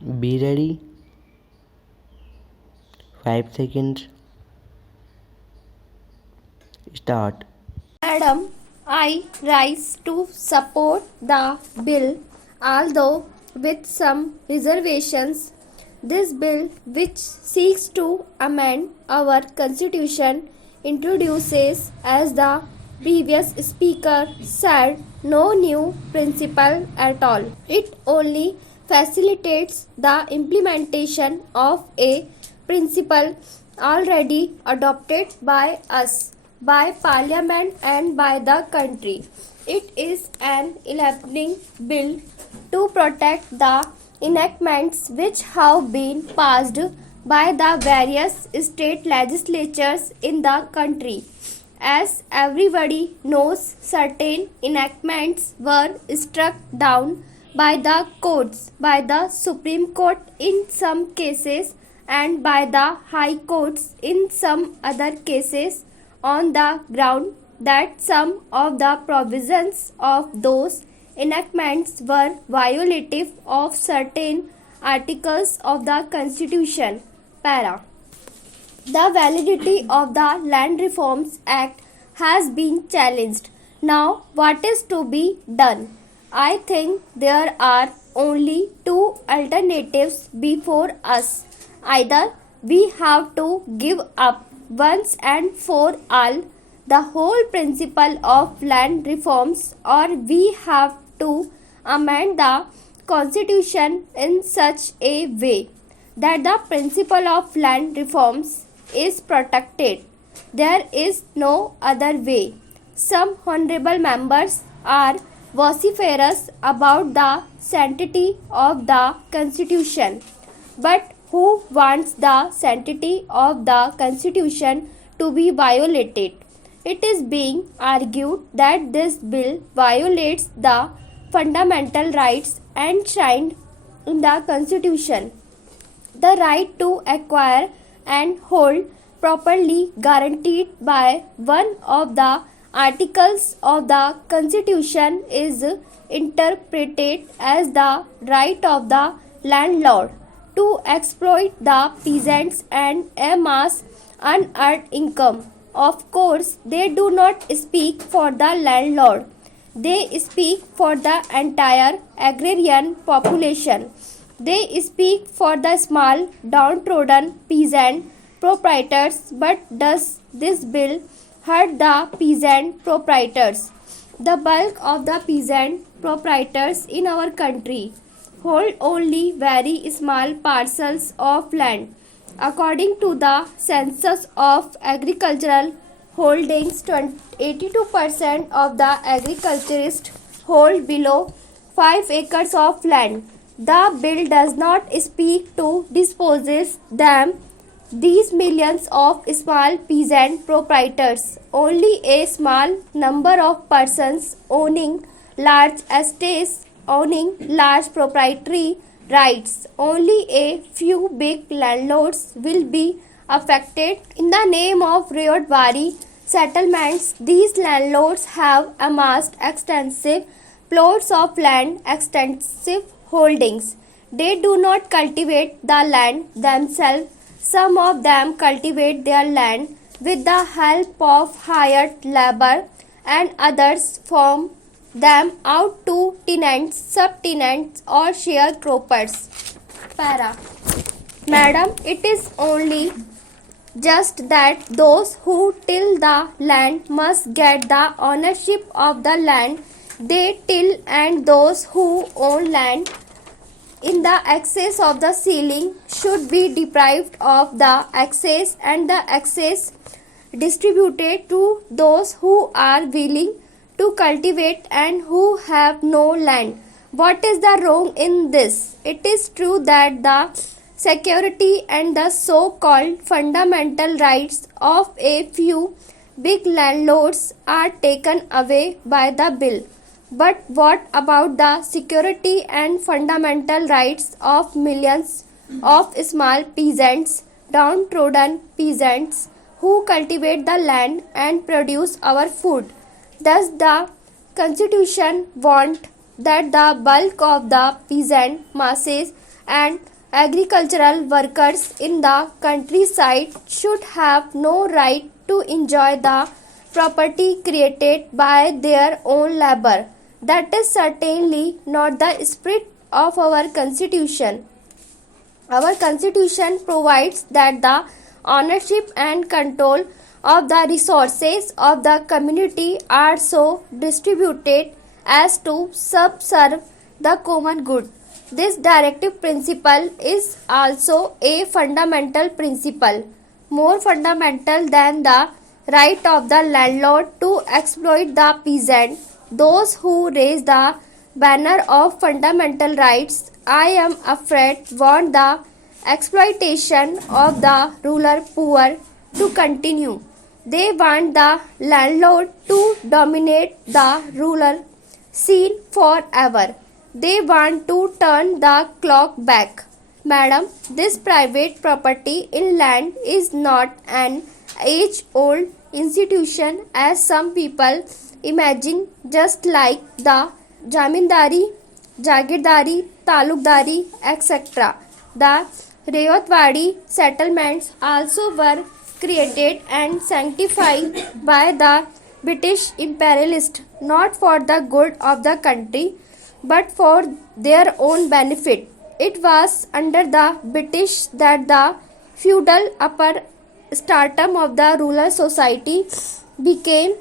Be ready. 5 seconds. Start. Madam, I rise to support the bill, although with some reservations. This bill, which seeks to amend our constitution, introduces, as the previous speaker said, no new principle at all. It only facilitates the implementation of a principle already adopted by us, by Parliament, and by the country. It is an enabling bill to protect the enactments which have been passed by the various state legislatures in the country. As everybody knows, certain enactments were struck down by the courts, by the Supreme Court in some cases, and by the High Courts in some other cases, on the ground that some of the provisions of those enactments were violative of certain articles of the Constitution. Para. The validity of the Land Reforms Act has been challenged. Now, what is to be done? I think there are only two alternatives before us. Either we have to give up once and for all the whole principle of land reforms, or we have to amend the Constitution in such a way that the principle of land reforms is protected. There is no other way. Some honorable members are vociferous about the sanctity of the Constitution. But who wants the sanctity of the Constitution to be violated? It is being argued that this bill violates the fundamental rights enshrined in the Constitution. The right to acquire and hold properly guaranteed by one of the articles of the Constitution is interpreted as the right of the landlord to exploit the peasants and amass unearned income. Of course, they do not speak for the landlord. They speak for the entire agrarian population. They speak for the small, downtrodden peasant proprietors. But does this bill hurt the peasant proprietors? The bulk of the peasant proprietors in our country hold only very small parcels of land. According to the census of agricultural holdings, 82% of the agriculturists hold below 5 acres of land. The bill does not speak to dispose them, these millions of small peasant proprietors. Only a small number of persons owning large estates, owning large proprietary rights, only a few big landlords will be affected. In the name of Ryotwari settlements, these landlords have amassed extensive plots of land, extensive holdings. They do not cultivate the land themselves. Some of them cultivate their land with the help of hired labor, and others farm them out to tenants, subtenants, or sharecroppers. Para. Madam, it is only just that those who till the land must get the ownership of the land they till, and those who own land in the excess of the ceiling should be deprived of the excess, and the excess distributed to those who are willing to cultivate and who have no land. What is the wrong in this? It is true that the security and the so-called fundamental rights of a few big landlords are taken away by the bill. But what about the security and fundamental rights of millions of small peasants, downtrodden peasants, who cultivate the land and produce our food? Does the Constitution want that the bulk of the peasant masses and agricultural workers in the countryside should have no right to enjoy the property created by their own labor. That is certainly not the spirit of our constitution. Our constitution provides that the ownership and control of the resources of the community are so distributed as to subserve the common good. This directive principle is also a fundamental principle, more fundamental than the right of the landlord to exploit the peasant. Those who raise the banner of fundamental rights, I am afraid, want the exploitation of the ruler poor to continue. They want the landlord to dominate the ruler scene forever. They want to turn the clock back. Madam, this private property in land is not an age-old institution as some people imagine, just like the Jamindari, Jagirdari, Talukdari, etc. The Rayotwadi settlements also were created and sanctified by the British imperialists, not for the good of the country but for their own benefit. It was under the British that the feudal upper stratum of the rural society became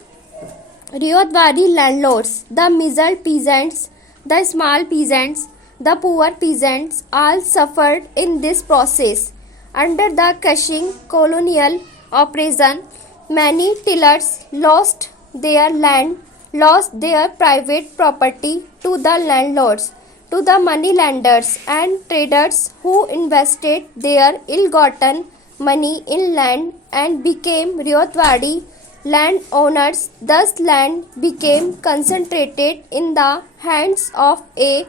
Rayotwadi landlords. The middle peasants, the small peasants, the poor peasants all suffered in this process. Under the crushing colonial oppression, many tillers lost their land, lost their private property to the landlords, to the moneylenders and traders who invested their ill-gotten money in land and became Rayotwadi landowners. Thus land became concentrated in the hands of a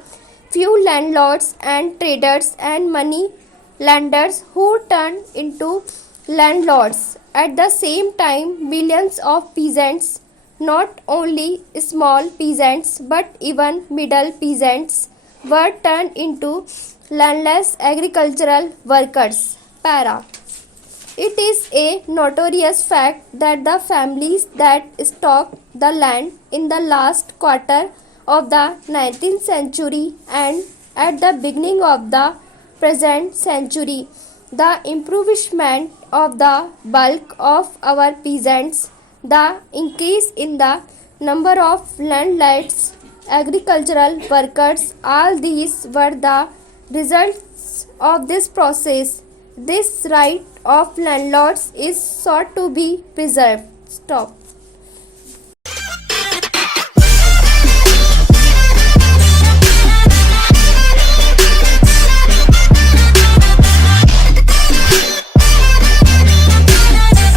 few landlords and traders and money lenders who turned into landlords. At the same time, millions of peasants, not only small peasants but even middle peasants, were turned into landless agricultural workers. Para. It is a notorious fact that the families that stocked the land in the last quarter of the 19th century and at the beginning of the present century, the impoverishment of the bulk of our peasants, the increase in the number of landless agricultural workers, all these were the results of this process. This right of landlords is sought to be preserved. Stop.